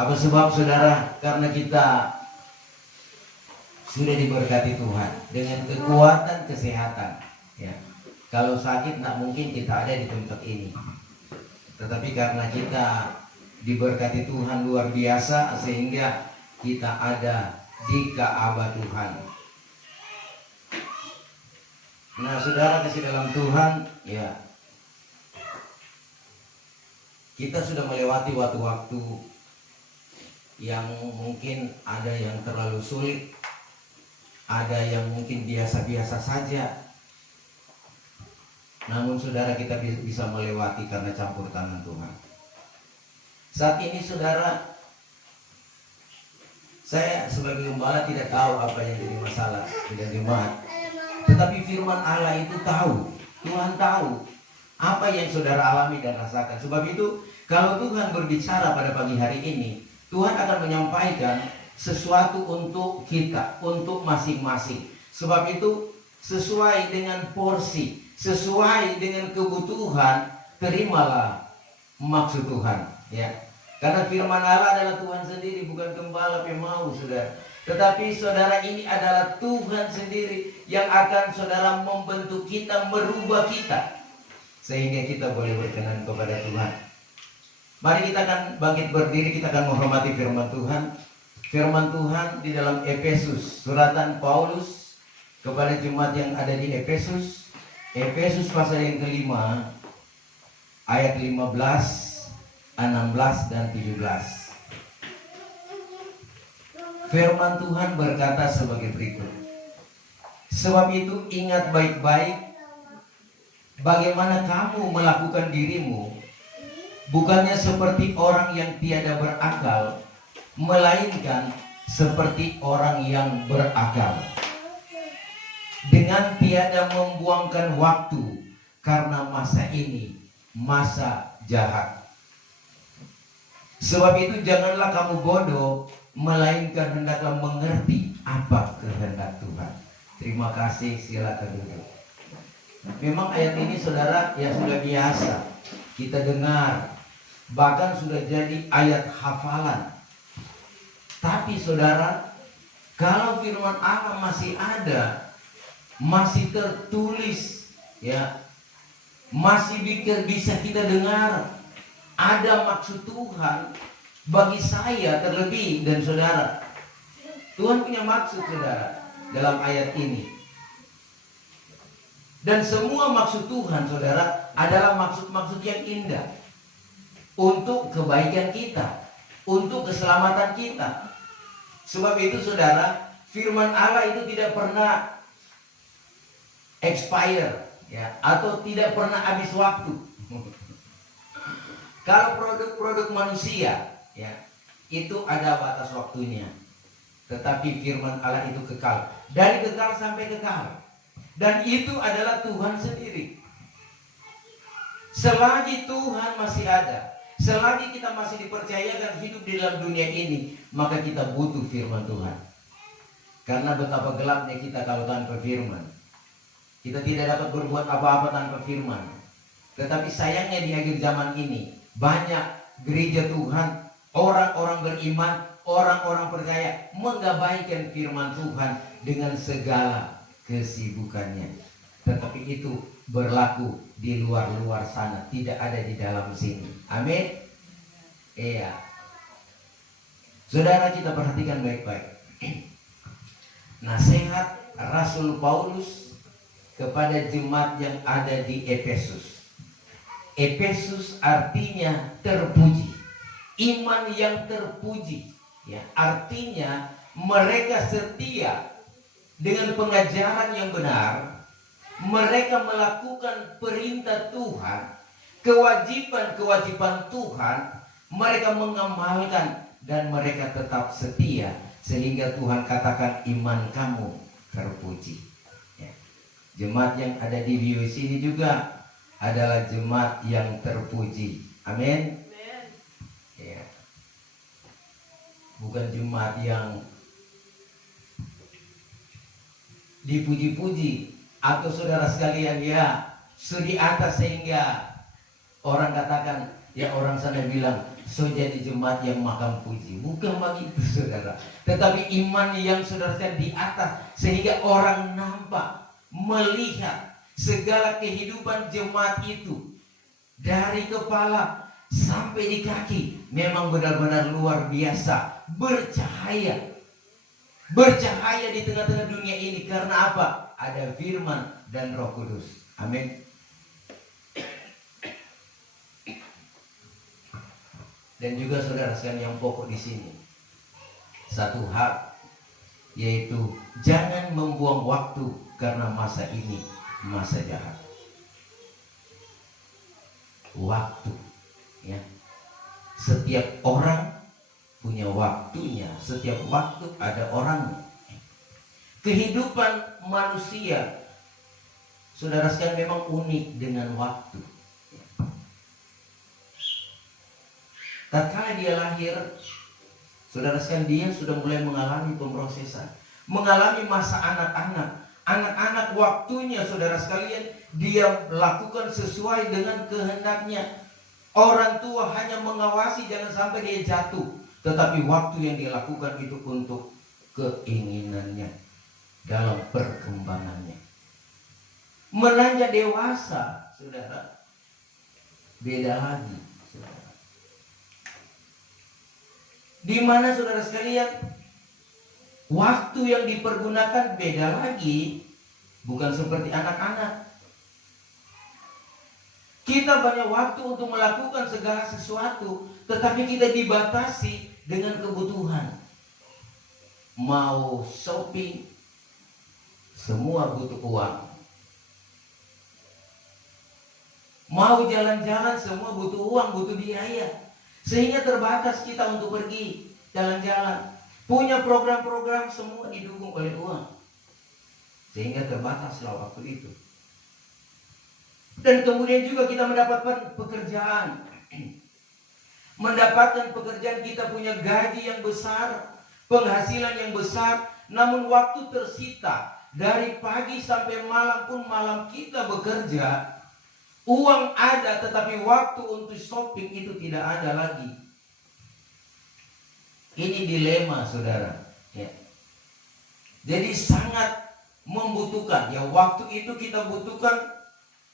Apa sebab saudara? Karena kita sudah diberkati Tuhan dengan kekuatan kesehatan. Ya. Kalau sakit tak mungkin kita ada di tempat ini. Tetapi karena kita diberkati Tuhan luar biasa, sehingga kita ada di Ka'bah Tuhan. Nah, saudara kasih dalam Tuhan, ya, kita sudah melewati waktu-waktu yang mungkin ada yang terlalu sulit, ada yang mungkin biasa-biasa saja. Namun saudara, kita bisa melewati karena campur tangan Tuhan. Saat ini saudara, saya sebagai gembala tidak tahu apa yang jadi masalah dengan jemaat. Tetapi firman Allah itu tahu, Tuhan tahu apa yang saudara alami dan rasakan. Sebab itu kalau Tuhan berbicara pada pagi hari ini, Tuhan akan menyampaikan sesuatu untuk kita, untuk masing-masing. Sebab itu sesuai dengan porsi, sesuai dengan kebutuhan, terimalah maksud Tuhan. Ya, karena firman Allah adalah Tuhan sendiri, bukan gembala pemau, saudara. Tetapi saudara, ini adalah Tuhan sendiri yang akan saudara membentuk kita, merubah kita, sehingga kita boleh berkenan kepada Tuhan. Mari kita akan bangkit berdiri, kita akan menghormati firman Tuhan. Firman Tuhan di dalam Efesus, suratan Paulus kepada jemaat yang ada di Efesus. Efesus pasal yang kelima, ayat 15, 16 dan 17. Firman Tuhan berkata sebagai berikut. Sebab itu ingat baik-baik bagaimana kamu melakukan dirimu, bukannya seperti orang yang tiada berakal, melainkan seperti orang yang berakal, dengan tiada membuangkan waktu, karena masa ini masa jahat. Sebab itu janganlah kamu bodoh, melainkan hendaklah mengerti apa kehendak Tuhan. Terima kasih, silakan duduk. Memang ayat ini saudara ya sudah biasa kita dengar, bahkan sudah jadi ayat hafalan. Tapi saudara, kalau firman Allah masih ada, masih tertulis, ya, masih bisa kita dengar, ada maksud Tuhan bagi saya terlebih dan saudara. Tuhan punya maksud saudara dalam ayat ini. Dan semua maksud Tuhan saudara adalah maksud-maksud yang indah untuk kebaikan kita, untuk keselamatan kita. Sebab itu saudara, firman Allah itu tidak pernah expire, ya, atau tidak pernah habis waktu. Kalau produk-produk manusia, ya, itu ada batas waktunya. Tetapi firman Allah itu kekal, dari kekal sampai kekal. Dan itu adalah Tuhan sendiri. Selagi Tuhan masih ada, selagi kita masih dipercayakan hidup di dalam dunia ini, maka kita butuh firman Tuhan. Karena betapa gelapnya kita kalau tanpa firman. Kita tidak dapat berbuat apa-apa tanpa firman. Tetapi sayangnya di akhir zaman ini, banyak gereja Tuhan, orang-orang beriman, orang-orang percaya mengabaikan firman Tuhan dengan segala kesibukannya. Tetapi itu berlaku di luar-luar sana, tidak ada di dalam sini. Amin. Iya. Saudara, kita perhatikan baik-baik. Nasihat Rasul Paulus kepada jemaat yang ada di Efesus. Efesus artinya terpuji, iman yang terpuji, ya, artinya mereka setia dengan pengajaran yang benar, mereka melakukan perintah Tuhan, kewajiban-kewajiban Tuhan, mereka mengamalkan dan mereka tetap setia, sehingga Tuhan katakan iman kamu terpuji. Ya. Jemaat yang ada di VOC ini juga adalah jemaat yang terpuji. Amin. Ya. Bukan jemaat yang dipuji-puji atau saudara sekalian ya sudi atas sehingga orang katakan, ya, orang sana bilang so jadi jemaat yang makan puji. Bukan begitu saudara. Tetapi iman yang saudara di atas, sehingga orang nampak, melihat segala kehidupan jemaat itu dari kepala sampai di kaki memang benar-benar luar biasa, bercahaya. Bercahaya di tengah-tengah dunia ini. Karena apa? Ada firman dan Roh Kudus. Amin. Dan juga saudara sekalian yang pokok di sini, satu hal, yaitu jangan membuang waktu karena masa ini masa jahat. Waktu, ya. Setiap orang punya waktunya, setiap waktu ada orangnya. Kehidupan manusia, saudara sekalian, memang unik dengan waktu. Tatkala dia lahir, saudara sekalian, dia sudah mulai mengalami pemrosesan, mengalami masa anak-anak. Anak-anak waktunya, saudara sekalian, dia lakukan sesuai dengan kehendaknya. Orang tua hanya mengawasi jangan sampai dia jatuh, tetapi waktu yang dia lakukan itu untuk keinginannya dalam perkembangannya. Menanjak dewasa, saudara, beda lagi. Di mana saudara sekalian, waktu yang dipergunakan beda lagi, bukan seperti anak-anak. Kita banyak waktu untuk melakukan segala sesuatu, tetapi kita dibatasi dengan kebutuhan. Mau shopping, semua butuh uang. Mau jalan-jalan, semua butuh uang, butuh biaya. Sehingga terbatas kita untuk pergi jalan-jalan. Punya program-program, semua didukung oleh uang. Sehingga terbataslah waktu itu. Dan kemudian juga kita mendapatkan pekerjaan. Mendapatkan pekerjaan, kita punya gaji yang besar, penghasilan yang besar, namun waktu tersita. Dari pagi sampai malam pun malam kita bekerja. Uang ada, tetapi waktu untuk shopping itu tidak ada lagi. Ini dilema, saudara. Ya. Jadi sangat membutuhkan. Ya, waktu itu kita butuhkan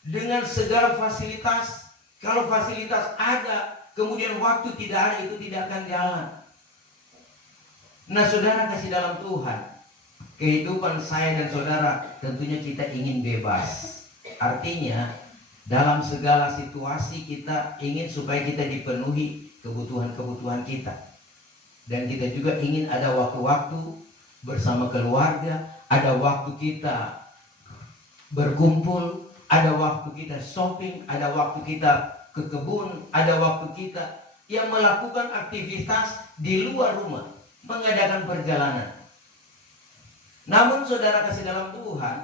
dengan segala fasilitas. Kalau fasilitas ada, kemudian waktu tidak ada, itu tidak akan jalan. Nah, saudara kasih dalam Tuhan, kehidupan saya dan saudara tentunya kita ingin bebas. Artinya, dalam segala situasi kita ingin supaya kita dipenuhi kebutuhan-kebutuhan kita. Dan kita juga ingin ada waktu-waktu bersama keluarga, ada waktu kita berkumpul, ada waktu kita shopping, ada waktu kita ke kebun, ada waktu kita yang melakukan aktivitas di luar rumah, mengadakan perjalanan. Namun saudara kasih dalam Tuhan,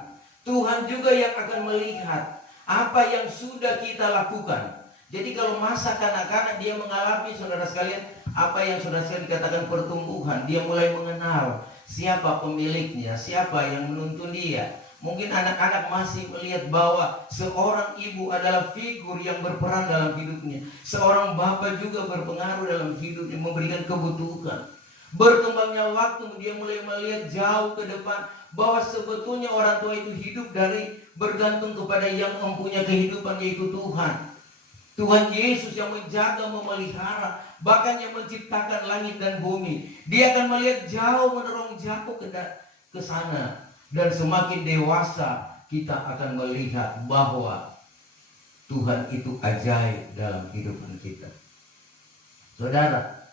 Tuhan juga yang akan melihat apa yang sudah kita lakukan. Jadi kalau masa kanak-kanak dia mengalami, saudara sekalian, apa yang saudara sekalian dikatakan pertumbuhan. Dia mulai mengenal siapa pemiliknya, siapa yang menuntun dia. Mungkin anak-anak masih melihat bahwa seorang ibu adalah figur yang berperan dalam hidupnya. Seorang bapak juga berpengaruh dalam hidupnya, memberikan kebutuhan. Berkembangnya waktu, dia mulai melihat jauh ke depan bahwa sebetulnya orang tua itu hidup dari bergantung kepada yang mempunyai kehidupan, yaitu Tuhan. Tuhan Yesus yang menjaga, memelihara, bahkan yang menciptakan langit dan bumi. Dia akan melihat jauh, menerong jauh ke sana. Dan semakin dewasa kita akan melihat bahwa Tuhan itu ajaib dalam kehidupan kita. Saudara,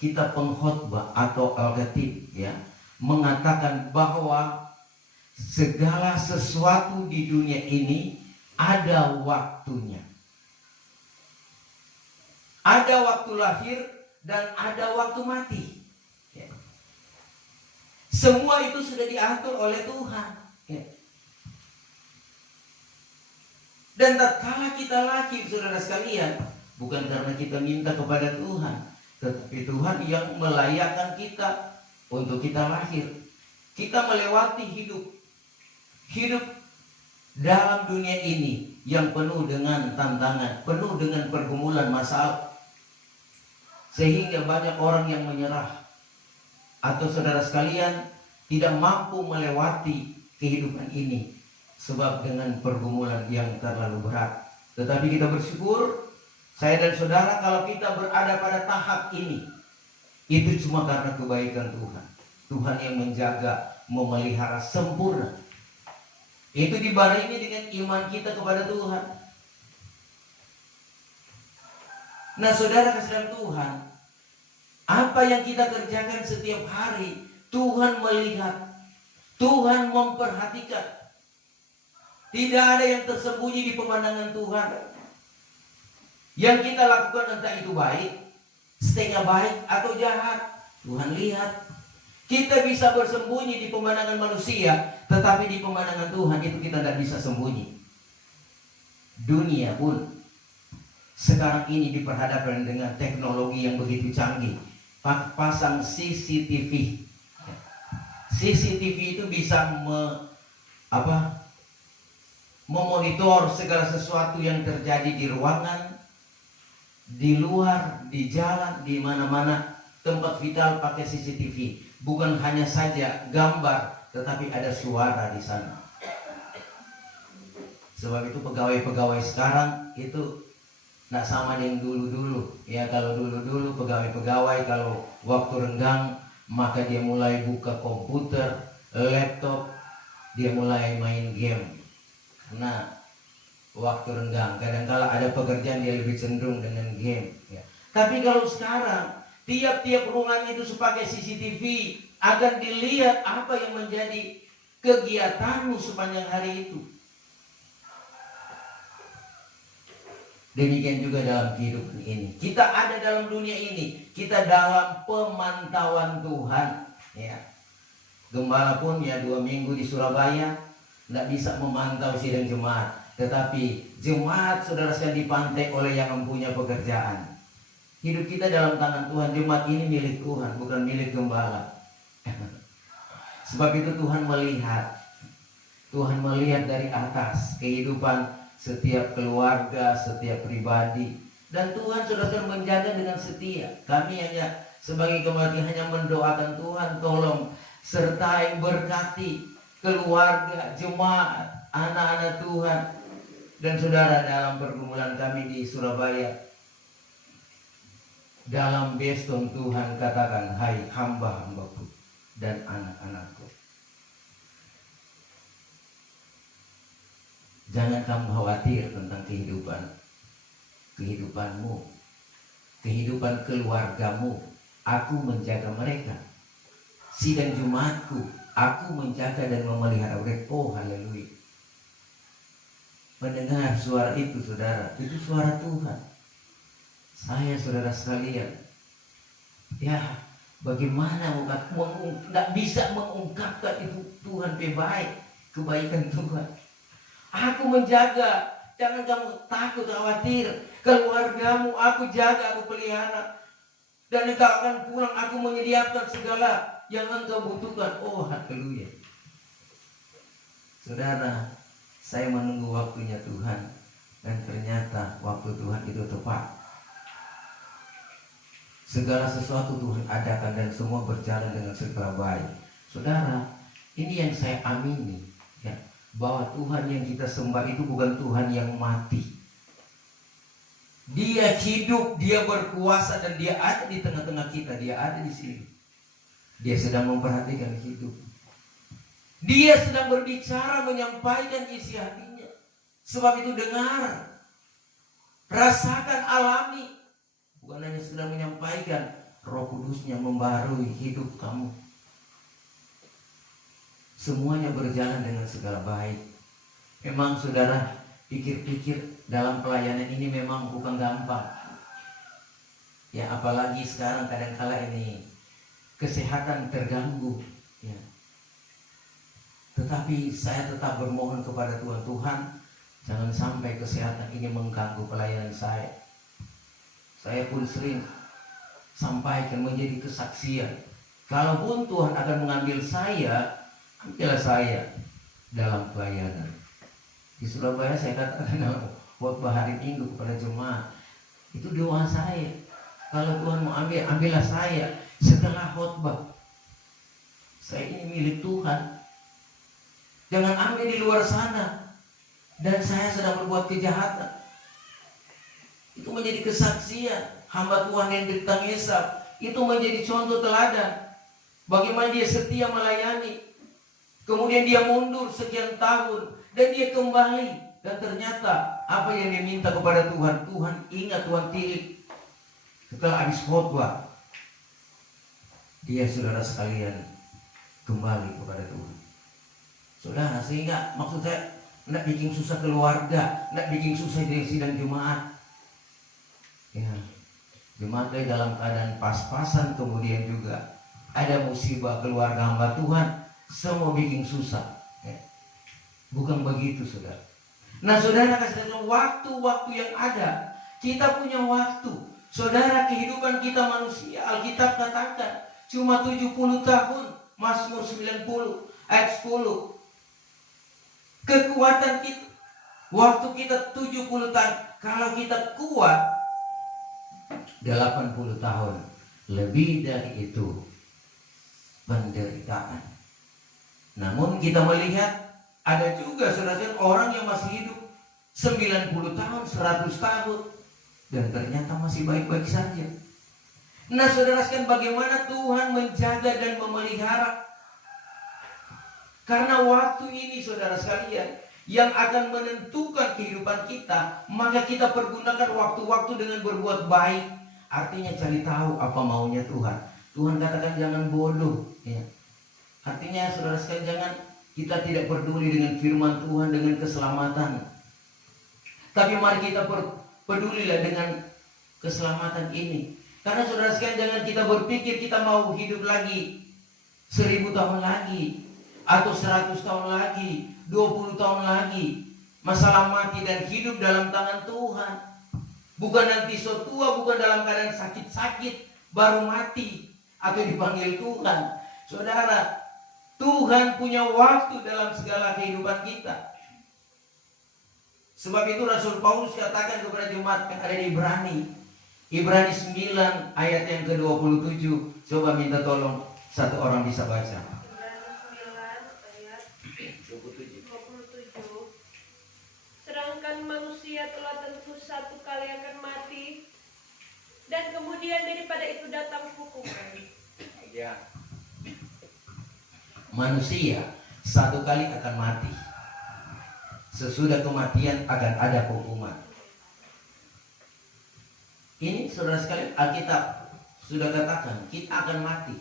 kita pengkhotbah atau alkatib ya mengatakan bahwa segala sesuatu di dunia ini ada waktunya. Ada waktu lahir dan ada waktu mati. Ya. Semua itu sudah diatur oleh Tuhan. Ya. Dan tatkala kita lahir, saudara sekalian, bukan karena kita minta kepada Tuhan, tetapi Tuhan yang melayakkan kita untuk kita lahir. Kita melewati hidup dalam dunia ini yang penuh dengan tantangan, penuh dengan pergumulan masalah. sehingga banyak orang yang menyerah, atau saudara sekalian tidak mampu melewati kehidupan ini sebab dengan pergumulan yang terlalu berat. Tetapi kita bersyukur, saya dan saudara, kalau kita berada pada tahap ini, itu cuma karena kebaikan Tuhan. Tuhan yang menjaga, memelihara sempurna. Itu dibarengi dengan iman kita kepada Tuhan. Nah, saudara kasih Tuhan, apa yang kita kerjakan setiap hari, Tuhan melihat, Tuhan memperhatikan. Tidak ada yang tersembunyi di pemandangan Tuhan. Yang kita lakukan entah itu baik, setengah baik atau jahat, Tuhan lihat. Kita bisa bersembunyi di pemandangan manusia, tetapi di pemandangan Tuhan itu kita tidak bisa sembunyi. Dunia pun sekarang ini diperhadapkan dengan teknologi yang begitu canggih. Pasang CCTV. CCTV itu bisa memonitor segala sesuatu yang terjadi di ruangan, di luar, di jalan, di mana-mana tempat vital pakai CCTV. Bukan hanya saja gambar, tetapi ada suara di sana. Sebab itu pegawai-pegawai sekarang itu tidak sama dengan dulu-dulu. Ya, kalau dulu-dulu pegawai-pegawai kalau waktu renggang maka dia mulai buka komputer, laptop, dia mulai main game. Karena waktu renggang, kadang-kala ada pekerjaan dia lebih cenderung dengan game. Ya. Tapi kalau sekarang tiap-tiap ruangan itu sebagai CCTV, akan dilihat apa yang menjadi kegiatanmu sepanjang hari itu. Demikian juga dalam kehidupan ini. Kita ada dalam dunia ini, kita dalam pemantauan Tuhan. Ya. Gembala pun ya 2 minggu di Surabaya tidak bisa memantau sidang jemaat. Tetapi jemaat saudara sekalian dipantai oleh yang mempunyai pekerjaan. Hidup kita dalam tangan Tuhan. Jemaat ini milik Tuhan, bukan milik gembala. Sebab itu Tuhan melihat. Tuhan melihat dari atas kehidupan setiap keluarga, setiap pribadi. Dan Tuhan sudah menjaga dengan setia. Kami hanya sebagai kembali hanya mendoakan Tuhan, tolong sertai berkati keluarga, jemaat, anak-anak Tuhan. Dan saudara, dalam pergumulan kami di Surabaya, dalam Beston Tuhan katakan, hai hamba-hambaku dan anak-anakku, jangan kamu khawatir tentang kehidupanmu, kehidupan keluargamu. Aku menjaga mereka. Sidang Jumatku, aku menjaga dan memelihara mereka. Oh, haleluya. Mendengar suara itu, saudara, itu suara Tuhan. Saya, saudara sekalian, ya bagaimana tidak bisa mengungkapkan itu Tuhan baik, kebaikan Tuhan. Aku menjaga, jangan kamu takut, khawatir. Keluargamu aku jaga, aku pelihara. Dan engkau akan pulang, aku menyediakan segala yang engkau butuhkan. Oh, haleluya. Saudara, saya menunggu waktunya Tuhan, dan ternyata waktu Tuhan itu tepat. Segala sesuatu Tuhan adakan dan semua berjalan dengan segala baik. Saudara, ini yang saya amini, ya, bahwa Tuhan yang kita sembah itu bukan Tuhan yang mati. Dia hidup, dia berkuasa, dan dia ada di tengah-tengah kita. Dia ada di sini. Dia sedang memperhatikan hidup. Dia sedang berbicara, menyampaikan isi hatinya. Sebab itu dengar, rasakan, alami. Bukan hanya sedang menyampaikan, Roh Kudusnya membarui hidup kamu. Semuanya berjalan dengan segala baik. Memang saudara, pikir-pikir dalam pelayanan ini memang bukan gampang. Ya, apalagi sekarang kadang-kala ini kesehatan terganggu. Ya. Tetapi saya tetap bermohon kepada Tuhan, Tuhan, jangan sampai kesehatan ini mengganggu pelayanan saya. Saya pun sering sampaikan menjadi kesaksian. Kalaupun Tuhan akan mengambil saya, ambillah saya dalam pelayanan. Di Surabaya saya katakan dalam khotbah hari Minggu kepada jemaat, itu doa saya. Kalau Tuhan mau ambil, ambillah saya setelah khotbah. Saya ini milik Tuhan. Jangan ambil di luar sana. Dan saya sedang berbuat kejahatan. Itu menjadi kesaksian hamba Tuhan yang ditentang Esau. Itu menjadi contoh teladan bagaimana dia setia melayani. Kemudian dia mundur sekian tahun dan dia kembali, dan ternyata apa yang dia minta kepada Tuhan, Tuhan ingat, Tuhan tilik. Setelah habis khotbah, dia, saudara sekalian, kembali kepada Tuhan. Saudara, sehingga maksud saya tidak bikin susah keluarga, tidak bikin susah di sidang jemaat. Ya, jemaat dalam keadaan pas-pasan, kemudian juga ada musibah keluarga hamba Tuhan, semua bikin susah. Ya. Bukan begitu, saudara. Nah, saudara, kasih tahu waktu-waktu yang ada, kita punya waktu. Saudara, kehidupan kita manusia, Alkitab katakan cuma 70 tahun. Mazmur 90 ayat 10. Kekuatan kita, waktu kita 70 tahun. Kalau kita kuat 80 tahun. Lebih dari itu penderitaan. Namun kita melihat ada juga, saudara, orang yang masih hidup 90 tahun, 100 tahun, dan ternyata masih baik-baik saja. Nah, saudara sekalian, bagaimana Tuhan menjaga dan memelihara. Karena waktu ini, saudara sekalian, yang akan menentukan kehidupan kita, maka kita pergunakan waktu-waktu dengan berbuat baik. Artinya cari tahu apa maunya Tuhan. Tuhan katakan jangan bodoh. Ya. Artinya, saudara sekalian, kita tidak peduli dengan firman Tuhan, dengan keselamatan. Tapi mari kita pedulilah dengan keselamatan ini. Karena, saudara sekalian, jangan kita berpikir kita mau hidup lagi 1000 tahun lagi, atau 100 tahun lagi, 20 tahun lagi. Masalah mati dan hidup dalam tangan Tuhan. Bukan nanti so tua, bukan dalam keadaan sakit-sakit baru mati atau dipanggil Tuhan. Saudara, Tuhan punya waktu dalam segala kehidupan kita. Sebab itu Rasul Paulus katakan kepada jemaat yang ada di Ibrani 9 ayat yang ke-27. Coba minta tolong satu orang bisa baca. Sedangkan manusia telah tentu satu kali akan mati, dan kemudian daripada itu datang hukuman. Ya. Manusia satu kali akan mati. Sesudah kematian akan ada hukuman. Ini, saudara sekalian, Alkitab sudah katakan kita akan mati.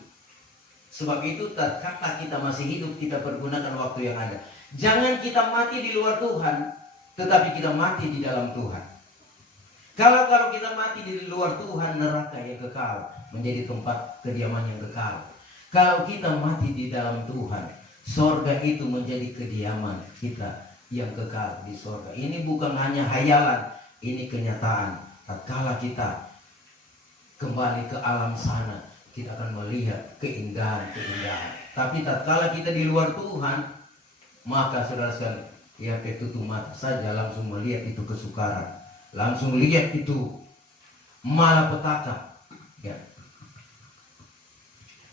Sebab itu tatkala kita masih hidup, kita pergunakan waktu yang ada. Jangan kita mati di luar Tuhan, tetapi kita mati di dalam Tuhan. Kalau kita mati di luar Tuhan, neraka yang kekal, menjadi tempat kediaman yang kekal. Kalau kita mati di dalam Tuhan, sorga itu menjadi kediaman kita yang kekal di sorga. Ini bukan hanya hayalan, ini kenyataan. Tatkala kita kembali ke alam sana, kita akan melihat keindahan-keindahan. Tapi tatkala kita di luar Tuhan, maka saudara sekalian, ya tutup mata saja langsung melihat itu kesukaran, langsung lihat itu malapetaka. Ya.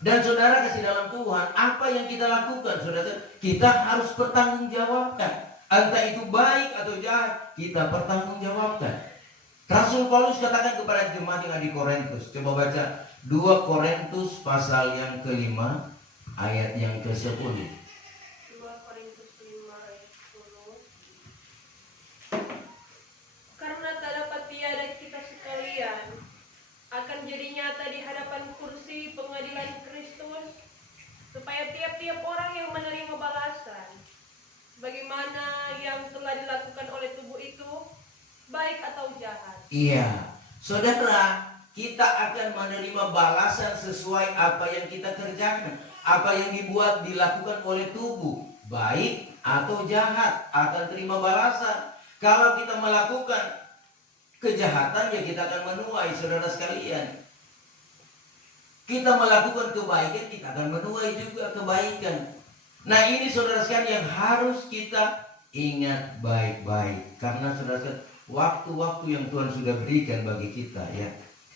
Dan saudara kasih dalam Tuhan, apa yang kita lakukan, saudara, kita harus pertanggungjawabkan. Entah itu baik atau jahat, kita pertanggungjawabkan. Rasul Paulus katakan kepada jemaat yang ada di Korintus. Coba baca 2 Korintus pasal yang ke-5 ayat yang ke-10. 2 Korintus 5 ayat 10. Karena tak dapat tiada kita sekalian akan jadi nyata di hadapan kursi pengadilan Kristus, supaya tiap-tiap orang yang menerima balasan bagaimana yang telah dilakukan oleh tubuh itu, baik atau jahat. Iya, saudara, kita akan menerima balasan sesuai apa yang kita kerjakan, apa yang dilakukan oleh tubuh, baik atau jahat, akan terima balasan. Kalau kita melakukan kejahatan, ya kita akan menuai, saudara sekalian. Kita melakukan kebaikan, kita akan menuai juga kebaikan. Nah, ini saudara sekalian yang harus kita ingat baik-baik. Karena saudara sekalian, waktu-waktu yang Tuhan sudah berikan bagi kita, ya,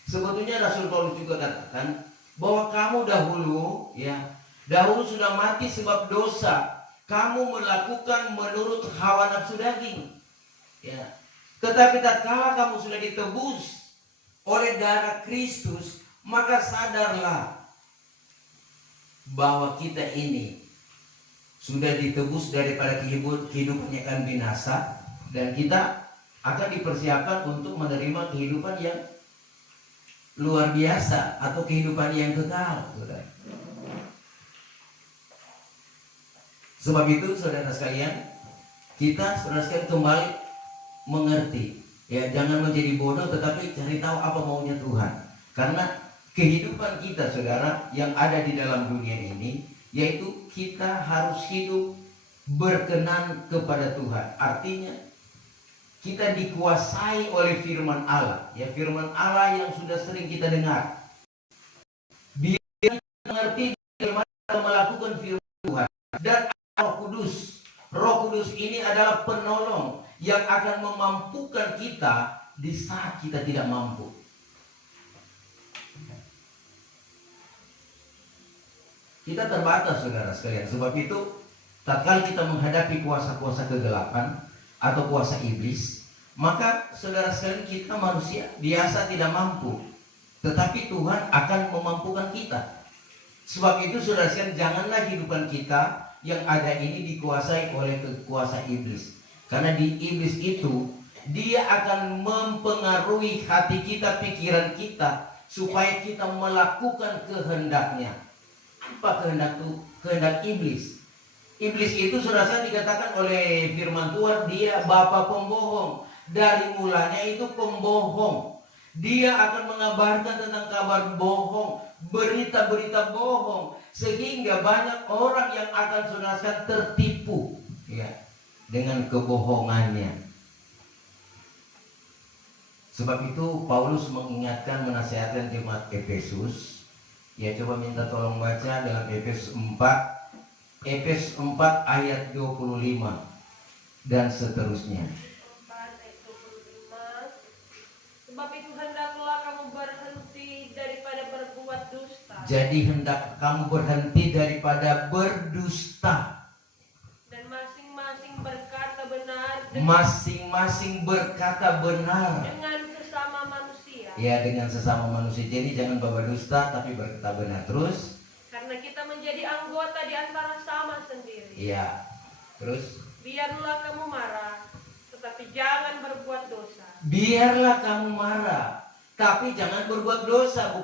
Sebetulnya Rasul Paulus juga katakan bahwa kamu dahulu sudah mati sebab dosa. Kamu melakukan menurut hawa nafsu daging. Ya. Tetapi tatkala kamu sudah ditebus oleh darah Kristus, maka sadarlah bahwa kita ini sudah ditebus daripada kehidupan yang akan binasa, dan kita akan dipersiapkan untuk menerima kehidupan yang luar biasa atau kehidupan yang kekal. Sebab itu saudara sekalian, kita kembali mengerti, ya, jangan menjadi bodoh, tetapi cari tahu apa maunya Tuhan. Karena kehidupan kita, saudara, yang ada di dalam dunia ini, yaitu kita harus hidup berkenan kepada Tuhan. Artinya kita dikuasai oleh firman Allah, ya, firman Allah yang sudah sering kita dengar. Biar kita mengerti bagaimana melakukan firman Tuhan. Dan Roh Kudus ini adalah penolong yang akan memampukan kita di saat kita tidak mampu. Kita terbatas, saudara sekalian. Sebab itu, tatkala kita menghadapi kuasa-kuasa kegelapan atau kuasa iblis, maka saudara sekalian, kita manusia biasa tidak mampu. Tetapi Tuhan akan memampukan kita. Sebab itu saudara sekalian, janganlah kehidupan kita yang ada ini dikuasai oleh kuasa iblis. Karena di iblis itu, dia akan mempengaruhi hati kita, pikiran kita, supaya kita melakukan kehendaknya. Apa kehendak itu? Kehendak iblis. Iblis itu saudara dikatakan oleh firman Tuhan, dia bapa pembohong. Dari mulanya itu pembohong. Dia akan mengabarkan tentang kabar bohong, berita-berita bohong, sehingga banyak orang yang akan saudara tertipu, ya, dengan kebohongannya. Sebab itu Paulus mengingatkan, menasihatkan jemaat Efesus. Ya, coba minta tolong baca dalam Efesus 4 ayat 25 dan seterusnya. 4 ayat 25. Sebab itu hendaklah kamu berhenti daripada berbuat dusta. Jadi hendak kamu berhenti daripada berdusta. Dan masing-masing berkata benar. Masing-masing berkata benar. Dengan sesama manusia. Ya, dengan sesama manusia. Jadi jangan berdusta, tapi berkata benar. Terus? Karena kita menjadi anggota di antara sama sendiri. Iya. Terus? Biarlah kamu marah, tetapi jangan berbuat dosa. Biarlah kamu marah, tapi jangan berbuat dosa.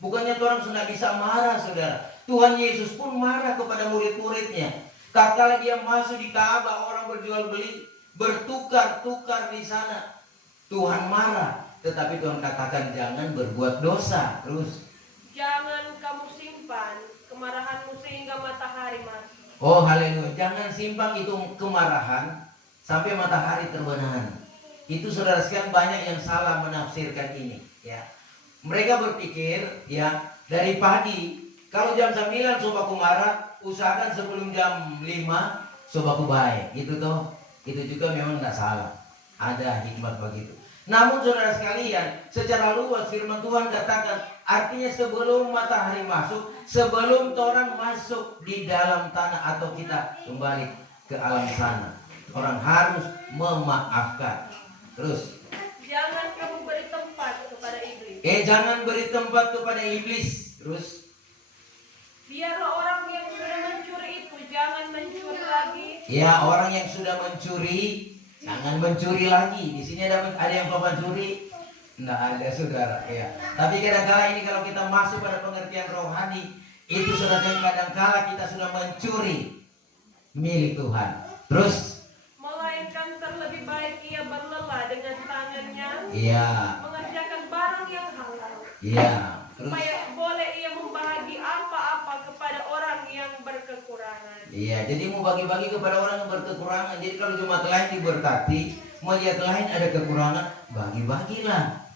Bukannya orang sudah bisa marah, saudara. Tuhan Yesus pun marah kepada murid-muridnya. Tatkala dia masuk di Ka'bah, orang berjual beli, bertukar-tukar di sana. Tuhan marah, tetapi Tuhan katakan jangan berbuat dosa. Terus? Jangan kamu simpan kemarahanmu sehingga matahari masuk. Oh, haleluya. Jangan simpan itu kemarahan sampai matahari terbenam. Itu saudara sekalian, banyak yang salah menafsirkan ini, ya. Mereka berpikir, ya, dari pagi kalau jam 9 sobaku marah, usahakan sebelum jam 5 sobaku baik. Itu juga memang tidak salah. Ada hikmat begitu. Namun saudara sekalian, secara luas firman Tuhan katakan, artinya sebelum matahari masuk, sebelum orang masuk di dalam tanah atau kita kembali ke alam sana, orang harus memaafkan. Terus? Jangan kamu beri tempat kepada iblis. Jangan beri tempat kepada iblis. Terus? Biarlah orang yang sudah mencuri itu jangan mencuri lagi. Ya, orang yang sudah mencuri jangan mencuri lagi. Di sini ada yang mencuri? Tidak ada, saudara. Ya. Tapi kadang-kala ini kalau kita masuk pada pengertian rohani, itu saudara, kadang-kala kita sudah mencuri milik Tuhan. Terus? Melainkan terlebih baik ia berlelah dengan tangannya. Iya. Mengerjakan barang yang halal. Iya. Terus? Supaya boleh ia membagi apa-apa kepada orang yang berkekurangan. Iya, jadi mau bagi-bagi kepada orang yang berkekurangan. Jadi kalau jemaat lain diberkati, melihat lain ada kekurangan, bagi-bagilah.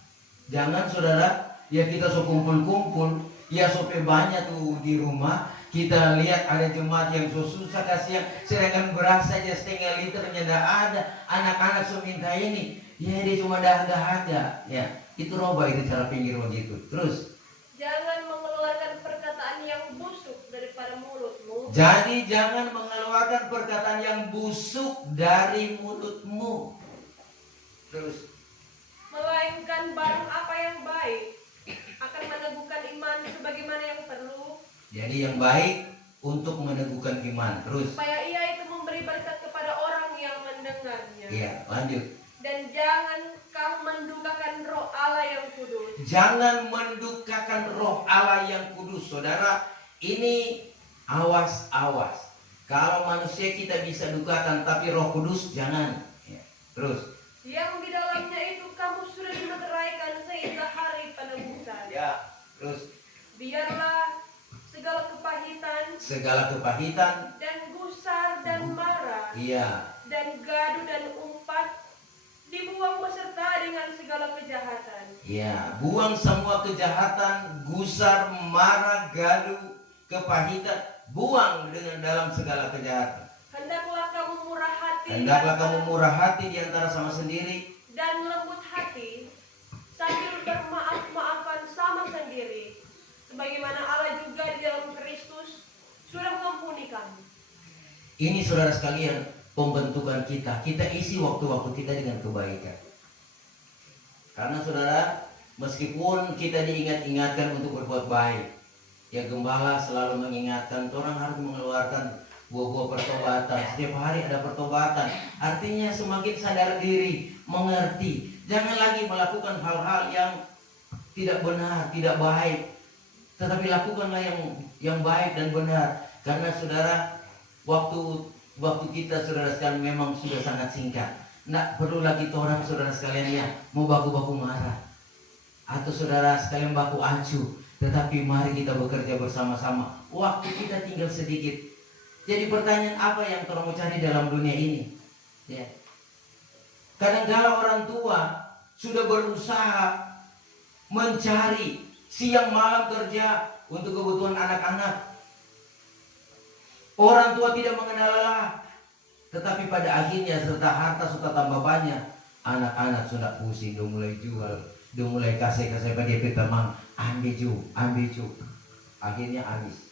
Jangan saudara, ya kita so kumpul-kumpul, ya sampai banyak tuh di rumah. Kita lihat ada jemaat yang so susah kasihan, sedangkan beras saja setengah liternya tidak ada. Anak-anak so minta ini, ya dia cuma dah ada, ya. Itu roba, itu cara pikir begitu. Terus, Jangan mengeluarkan perkataan yang busuk daripada mulutmu. jadi jangan mengeluarkan perkataan yang busuk dari mulutmu. Terus, Melainkan barang apa yang baik akan meneguhkan iman sebagaimana yang perlu. jadi yang baik untuk meneguhkan iman. Terus, Supaya ia itu memberi berkat kepada orang yang mendengarnya. iya, lanjut. Dan jangan kau mendukakan roh Allah yang kudus. Jangan mendukakan roh Allah yang kudus. Saudara, ini awas-awas. Kalau manusia kita bisa dukakan, tapi roh kudus jangan. Ya. Terus, Yang di dalamnya itu kamu sudah dimeteraikan sehingga hari penebusan. ya, terus Biarlah segala kepahitan dan gusar dan marah iya, dan gaduh dan umpat dibuang beserta dengan segala kejahatan. iya, buang semua kejahatan, gusar, marah, gaduh, kepahitan, buang dengan dalam segala kejahatan. Hendaklah kamu murah hati. Hendaklah kamu murah hati di antara sama sendiri dan lembut hati sambil bermaaf-maafan sama sendiri, sebagaimana Allah juga di dalam Kristus sudah mengampuni kamu. Ini saudara sekalian, pembentukan kita. Kita isi waktu-waktu kita dengan kebaikan. Karena saudara, meskipun kita diingat-ingatkan untuk berbuat baik, ya gembala selalu mengingatkan orang harus mengeluarkan buah-buah pertobatan. Setiap hari ada pertobatan. Artinya semakin sadar diri, mengerti. Jangan lagi melakukan hal-hal yang tidak benar, tidak baik. Tetapi lakukanlah yang baik dan benar. Karena saudara, waktu kita saudara sekalian memang sudah sangat singkat. Nggak perlu lagi orang saudara sekalian ya mau baku-baku marah atau saudara sekalian baku acuh. Tetapi mari kita bekerja bersama-sama. Waktu kita tinggal sedikit. Jadi pertanyaan apa yang orang mau cari dalam dunia ini? Ya. Kadang-kala orang tua sudah berusaha mencari siang malam kerja untuk kebutuhan anak-anak. Orang tua tidak mengenal lelah. Tetapi pada akhirnya serta harta sudah tambah banyak, anak-anak sudah pusing, udah mulai jual, udah mulai kasih pada dia teman, ambil cu. Akhirnya habis.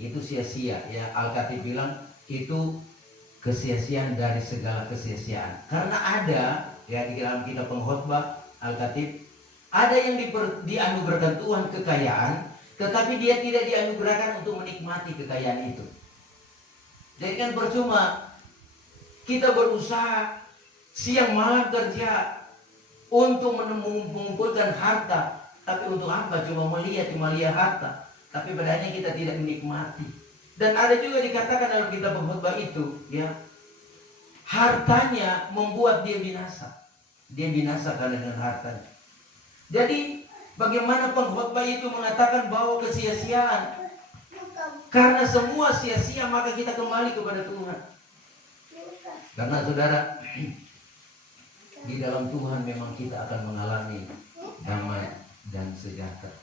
Itu sia-sia ya. Al-Khatib bilang itu kesia-siaan dari segala kesia-siaan. Karena ada ya di dalam kitab pengkhotbah Al-Khatib, ada yang dianugerahkan Tuhan kekayaan, tetapi dia tidak dianugerahkan untuk menikmati kekayaan itu. Jadi kan percuma kita berusaha siang malam kerja untuk mengumpulkan harta, tapi untuk apa? Cuma melihat harta, tapi pada akhirnya kita tidak menikmati. Dan ada juga dikatakan dalam kitab pengkhotbah itu, ya, hartanya membuat dia binasa. Dia binasa karena dengan hartanya. Jadi bagaimana pengkhotbah itu mengatakan bahwa kesia-siaan? Karena semua sia-sia maka kita kembali kepada Tuhan. Karena saudara, di dalam Tuhan memang kita akan mengalami damai dan sejahtera.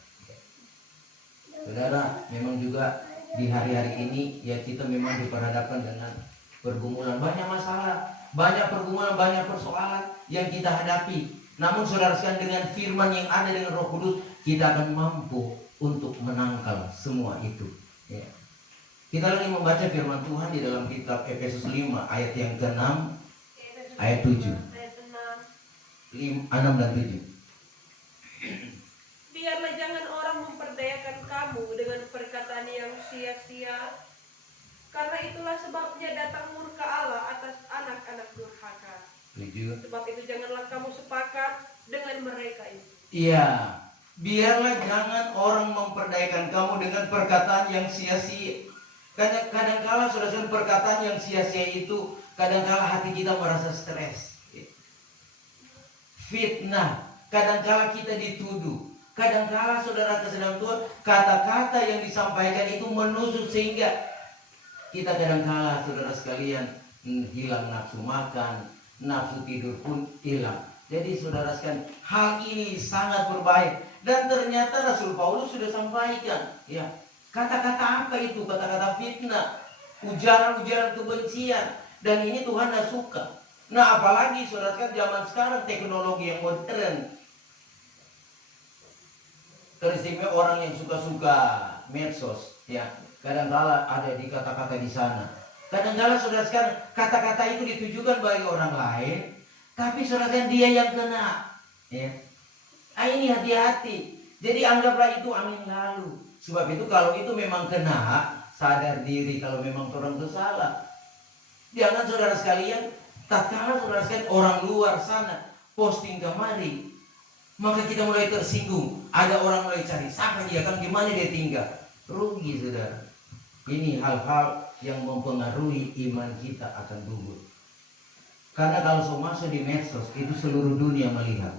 Saudara, memang juga di hari-hari ini ya kita memang diperhadapkan dengan pergumulan, banyak masalah, banyak pergumulan, banyak persoalan yang kita hadapi. Namun saudara sekalian, dengan firman yang ada dengan Roh Kudus, kita akan mampu untuk menangkal semua itu. Ya. Kita lagi membaca firman Tuhan di dalam kitab Efesus 5 ayat yang ke-6, ayat 7. Ayat 6 dan 7. Biarlah jangan orang memperdayakan kamu dengan perkataan yang sia-sia, karena itulah sebabnya datang murka Allah atas anak-anak durhaka. 7. Sebab itu janganlah kamu sepakat dengan mereka itu. Iya, biarlah jangan orang memperdayakan kamu dengan perkataan yang sia-sia. Kadang-kala saudara, perkataan yang sia-sia itu kadang-kala hati kita merasa stres. Fitnah, kadang-kala kita dituduh. Kadang-kala saudara kesedang Tuhan, kata-kata yang disampaikan itu menusuk sehingga kita kadang-kala saudara sekalian hilang nafsu makan, nafsu tidur pun hilang. Jadi saudara sekalian, hal ini sangat berbahaya. Dan ternyata Rasul Paulus sudah sampaikan, ya, kata-kata apa itu? Kata-kata fitnah, ujaran-ujaran kebencian. Dan ini Tuhan tidak suka. Nah apalagi saudara sekalian, zaman sekarang teknologi yang modern. teristimewa orang yang suka-suka medsos, ya. Kadang-kala ada di kata-kata di sana. Kadang-kala saudara sekalian, kata-kata itu ditujukan bagi orang lain, tapi saudara sekalian dia yang kena. Ya. Ini hati-hati. Jadi anggaplah itu angin lalu. Sebab itu kalau itu memang kena, sadar diri kalau memang orang itu salah. Jangan saudara sekalian, tak kalah saudara sekalian orang luar sana posting kemari, maka kita mulai tersinggung. Ada orang mulai cari, siapa dia, kan gimana dia tinggal. Rugi saudara. Ini hal-hal yang mempengaruhi iman kita akan gugur. Karena kalau so masuk di medsos, itu seluruh dunia melihat.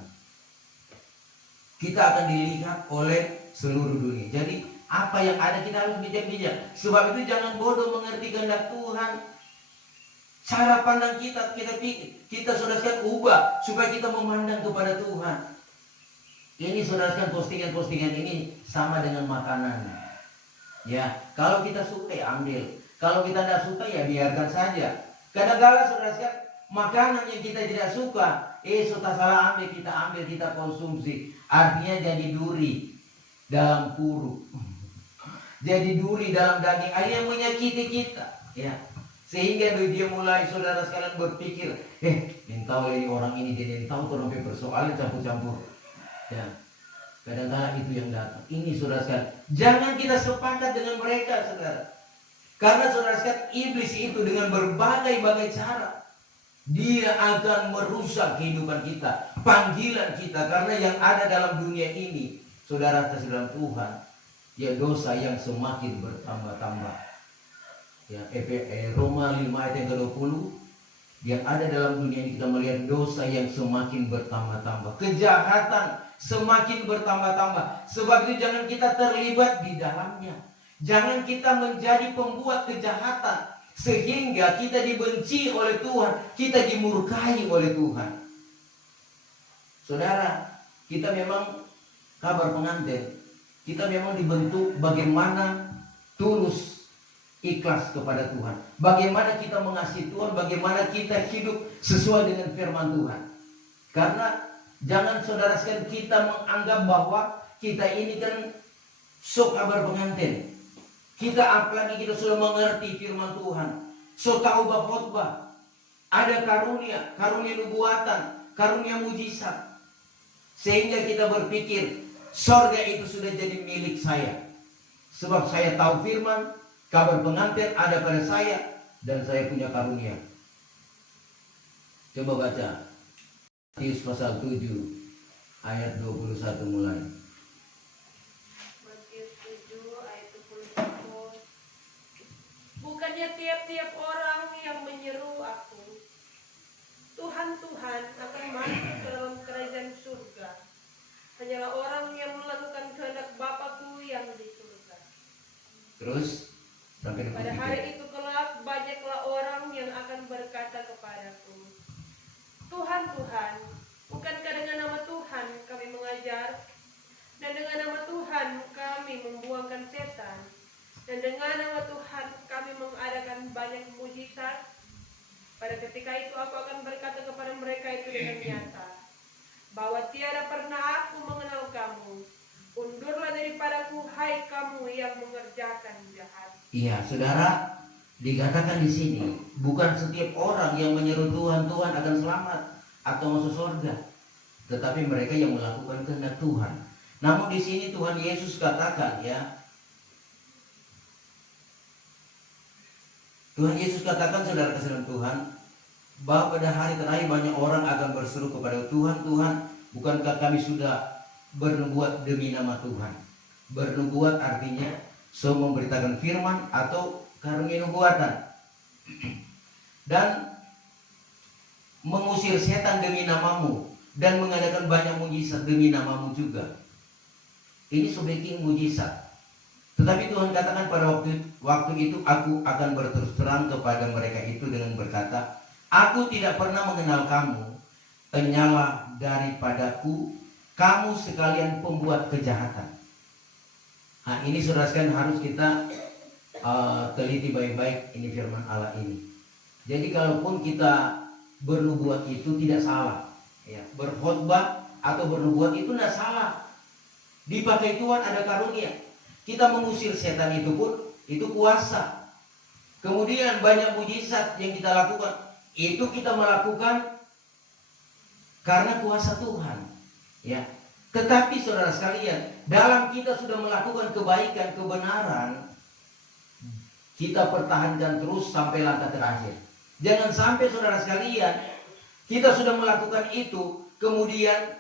Kita akan dilihat oleh seluruh dunia. Jadi apa yang ada kita harus bijak-bijak. Sebab itu jangan bodoh mengerti kehendak Tuhan. Cara pandang kita saudara sekalian ubah supaya kita memandang kepada Tuhan. Ini saudara sekalian, postingan-postingan ini sama dengan makanan. Ya, kalau kita suka ya ambil. Kalau kita tidak suka ya biarkan saja. Kadang-kala saudara sekalian, makanan yang kita tidak suka, sudah salah ambil, kita konsumsi. Artinya jadi duri dalam puru. Jadi duri dalam daging, yang menyakiti kita. Ya. Sehingga dia mulai saudara sekalian berpikir, tahu ini orang ini, dia tahu orang persoalan campur-campur. Ya. Kadang-kadang itu yang datang. Ini saudara sekalian, jangan kita sepakat dengan mereka, saudara. Karena saudara sekalian, iblis itu dengan berbagai-bagai cara dia akan merusak kehidupan kita, panggilan kita. Karena yang ada dalam dunia ini, saudara atas dalam Tuhan, ya dosa yang semakin bertambah-tambah. Ya, Roma 5 ayat yang ke-20, yang ada dalam dunia ini kita melihat dosa yang semakin bertambah-tambah, kejahatan semakin bertambah-tambah. Sebab itu jangan kita terlibat di dalamnya. Jangan kita menjadi pembuat kejahatan sehingga kita dibenci oleh Tuhan, kita dimurkai oleh Tuhan. Saudara, kita memang kabar pengantin, kita memang dibentuk bagaimana tulus ikhlas kepada Tuhan, bagaimana kita mengasihi Tuhan, bagaimana kita hidup sesuai dengan firman Tuhan. Karena jangan saudara sekalian kita menganggap bahwa kita ini kan sok kabar pengantin. Kita apalagi kita sudah mengerti firman Tuhan, so tahu khotbah, ada karunia nubuatan, karunia mujizat, sehingga kita berpikir sorga itu sudah jadi milik saya. Sebab saya tahu firman, kabar pengantin ada pada saya, dan saya punya karunia. Coba baca Matius pasal 7 ayat 21 mulai. Matius 7 ayat 21. Bukannya tiap-tiap orang yang menyeru aku, Tuhan, Tuhan, akan masuk ke dalam kerajaan surga. Hanyalah orang yang melakukan kehendak Bapa-Ku yang di surga. Terus sampai pada hari itu kelak banyaklah orang yang akan berkata kepadaku, Tuhan, Tuhan, bukankah dengan nama Tuhan kami mengajar, dan dengan nama Tuhan kami membuangkan setan, dan dengan nama Tuhan kami mengadakan banyak mujizat? Pada ketika itu aku akan berkata kepada mereka itu dengan nyata, bahwa tiada pernah aku mengenal kamu. Undurlah daripadaku, hai kamu yang mengerjakan jahat. Iya, saudara, dikatakan di sini bukan setiap orang yang menyeru Tuhan, Tuhan akan selamat atau masuk surga, tetapi mereka yang melakukan kehendak Tuhan. Namun di sini Tuhan Yesus katakan, ya, Tuhan Yesus katakan, saudara kasih Tuhan, bahwa pada hari terakhir banyak orang akan berseru kepada Tuhan, Tuhan, bukankah kami sudah bernubuat demi nama Tuhan? Bernubuat artinya memberitakan firman atau karunia nubuatan, dan mengusir setan demi namamu, dan mengadakan banyak mujizat demi namamu juga. Ini sebagai mujizat. Tetapi Tuhan katakan pada waktu itu aku akan berterus terang kepada mereka itu dengan berkata, aku tidak pernah mengenal kamu, tenyalah daripadaku, kamu sekalian pembuat kejahatan. Nah, ini saudara sekalian harus kita teliti baik-baik ini firman Allah ini. Jadi kalaupun kita bernubuat itu tidak salah, ya, berkhotbah atau bernubuat itu tidak salah. Dipakai Tuhan ada karunia. Kita mengusir setan itu pun itu kuasa. Kemudian banyak mujizat yang kita lakukan. Itu kita melakukan karena kuasa Tuhan. Ya. Tetapi saudara sekalian, dalam kita sudah melakukan kebaikan, kebenaran, kita pertahankan terus sampai langkah terakhir. Jangan sampai saudara sekalian, kita sudah melakukan itu, kemudian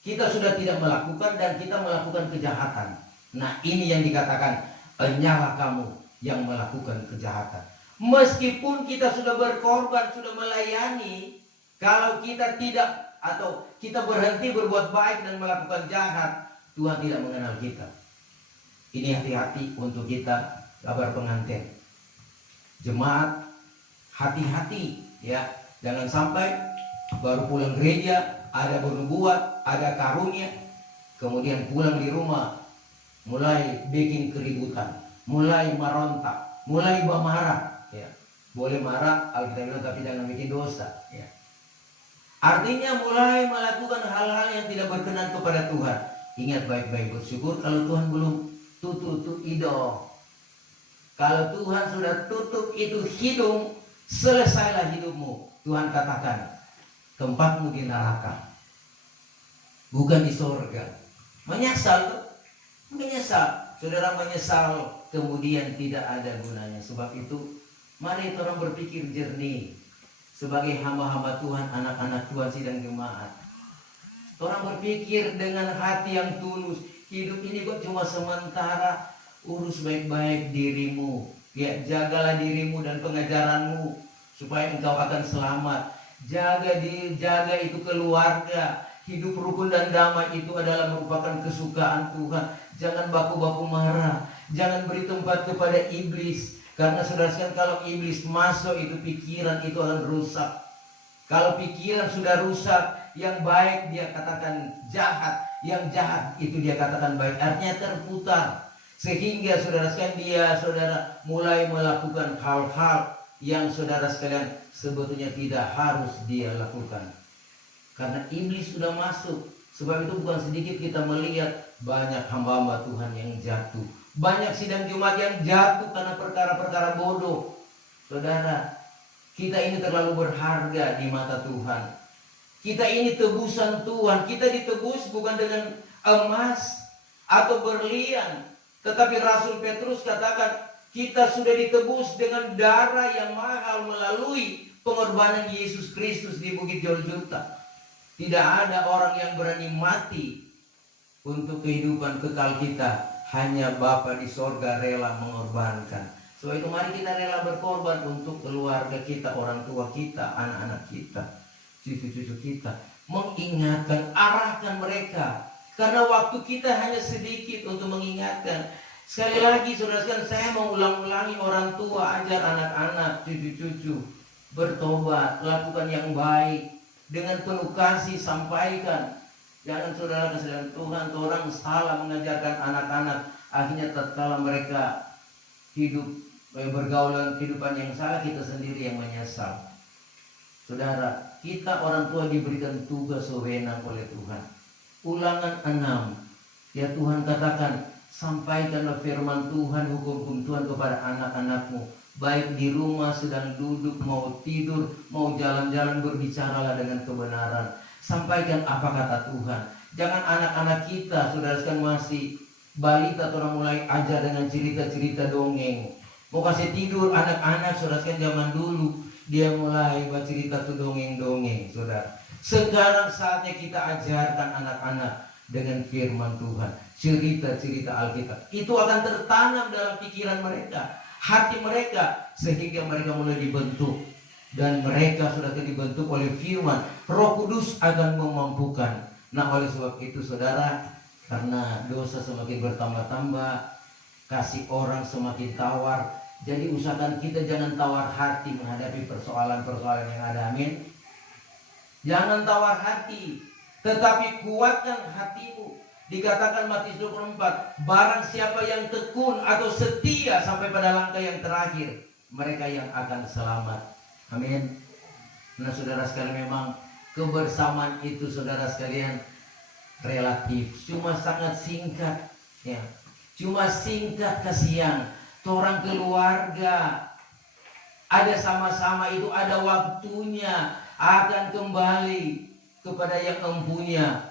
kita sudah tidak melakukan dan kita melakukan kejahatan. Nah, ini yang dikatakan, enyalah kamu yang melakukan kejahatan. Meskipun kita sudah berkorban, sudah melayani, kalau kita tidak atau kita berhenti berbuat baik dan melakukan jahat, Tuhan tidak mengenal kita. Ini hati-hati untuk kita, kabar pengantin. Jemaat, hati-hati ya. Jangan sampai baru pulang gereja, ada bernubuat, ada karunia, kemudian pulang di rumah mulai bikin keributan, mulai merontak, mulai marah ya. Boleh marah, Alkitab bilang, tapi jangan bikin dosa ya. Artinya mulai melakukan hal-hal yang tidak berkenan kepada Tuhan. Ingat baik-baik, bersyukur kalau Tuhan belum tutup hidung. Kalau Tuhan sudah tutup itu hidung, selesailah hidupmu. Tuhan katakan, tempatmu di neraka, bukan di sorga. Menyesal, saudara menyesal, kemudian tidak ada gunanya. Sebab itu, mari orang berpikir jernih. Sebagai hamba-hamba Tuhan, anak-anak Tuhan sidang jemaat, orang berpikir dengan hati yang tulus. Hidup ini kok cuma sementara. Urus baik-baik dirimu ya, jagalah dirimu dan pengajaranmu supaya engkau akan selamat. Jaga itu keluarga. Hidup rukun dan damai itu adalah merupakan kesukaan Tuhan. Jangan baku-baku marah, jangan beri tempat kepada iblis. Karena saudara sekalian, kalau iblis masuk itu pikiran itu akan rusak. Kalau pikiran sudah rusak, yang baik dia katakan jahat, yang jahat itu dia katakan baik. Artinya terputar. Sehingga saudara sekalian, saudara mulai melakukan hal-hal yang saudara sekalian sebetulnya tidak harus dia lakukan. Karena iblis sudah masuk. Sebab itu bukan sedikit kita melihat banyak hamba-hamba Tuhan yang jatuh. Banyak sidang Jumat yang jatuh karena perkara-perkara bodoh. Saudara, kita ini terlalu berharga di mata Tuhan. Kita ini tebusan Tuhan. Kita ditebus bukan dengan emas atau berlian. Tetapi Rasul Petrus katakan, kita sudah ditebus dengan darah yang mahal melalui pengorbanan Yesus Kristus di Bukit Golgota. Tidak ada orang yang berani mati untuk kehidupan kekal kita. Hanya Bapa di sorga rela mengorbankan. So itu mari kita rela berkorban untuk keluarga kita, orang tua kita, anak-anak kita, cucu-cucu kita. Mengingatkan, arahkan mereka. Karena waktu kita hanya sedikit untuk mengingatkan. Sekali lagi saudara-saudara, saya mau ulang-ulangi, orang tua ajar anak-anak, cucu-cucu bertobat, lakukan yang baik. Dengan penuh kasih sampaikan. Jangan saudara kesadaran Tuhan, orang salah mengajarkan anak-anak. Akhirnya tatkala mereka hidup bergaul dalam kehidupan yang salah, kita sendiri yang menyesal. Saudara, kita orang tua diberikan tugas sewenang oleh Tuhan. Ulangan 6. Ya Tuhan katakan, sampaikanlah firman Tuhan, hukum-hukum Tuhan kepada anak-anakmu. Baik di rumah sedang duduk, mau tidur, mau jalan-jalan, berbicaralah dengan kebenaran. Sampaikan apa kata Tuhan. Jangan anak-anak kita, saudara sekalian, masih balita, orang mulai ajar dengan cerita-cerita dongeng. Mau kasih tidur anak-anak, saudara sekalian, zaman dulu dia mulai bercerita tuh dongeng-dongeng, saudara. Sekarang saatnya kita ajarkan anak-anak dengan firman Tuhan, cerita-cerita Alkitab. Itu akan tertanam dalam pikiran mereka, hati mereka, sehingga mereka mulai dibentuk. Dan mereka sudah dibentuk oleh firman. Roh Kudus akan memampukan. Nah, oleh sebab itu saudara, karena dosa semakin bertambah-tambah, kasih orang semakin tawar. Jadi usahakan kita jangan tawar hati menghadapi persoalan-persoalan yang ada. Amin. Jangan tawar hati, tetapi kuatkan hatimu. Dikatakan Matius 24, barang siapa yang tekun atau setia sampai pada langkah yang terakhir, mereka yang akan selamat. Amin. Nah saudara sekalian, memang kebersamaan itu saudara sekalian relatif, cuma sangat singkat, ya. Cuma singkat kasihan. Orang keluarga ada sama-sama itu ada waktunya akan kembali kepada yang empunya.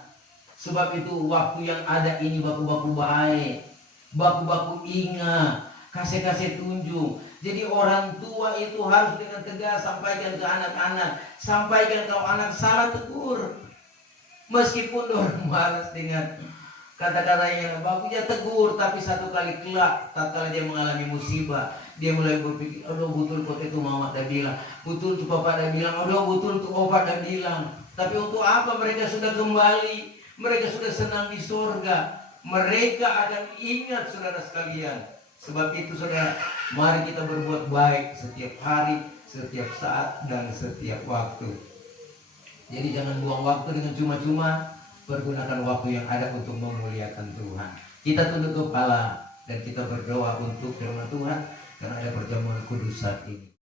Sebab itu waktu yang ada ini baku-baku baik, baku-baku ingat, kasih-kasih tunjuk. Jadi orang tua itu harus dengan tegas sampaikan ke anak-anak. Sampaikan kalau anak salah, tegur. Meskipun orang malas dengan kata-kata yang bagusnya, tegur. Tapi satu kali kelak, tatkala dia mengalami musibah, dia mulai berpikir, aduh betul kok itu mama dah bilang, betul tuh papa dah bilang, aduh betul tuh opa dah bilang. Tapi untuk apa mereka sudah kembali? Mereka sudah senang di surga. Mereka akan ingat, saudara sekalian. Sebab itu saudara, mari kita berbuat baik setiap hari, setiap saat, dan setiap waktu. Jadi jangan buang waktu dengan cuma-cuma. Pergunakan waktu yang ada untuk memuliakan Tuhan. Kita tunduk kepala dan kita berdoa untuk firman Tuhan. Karena ada perjamuan kudus saat ini.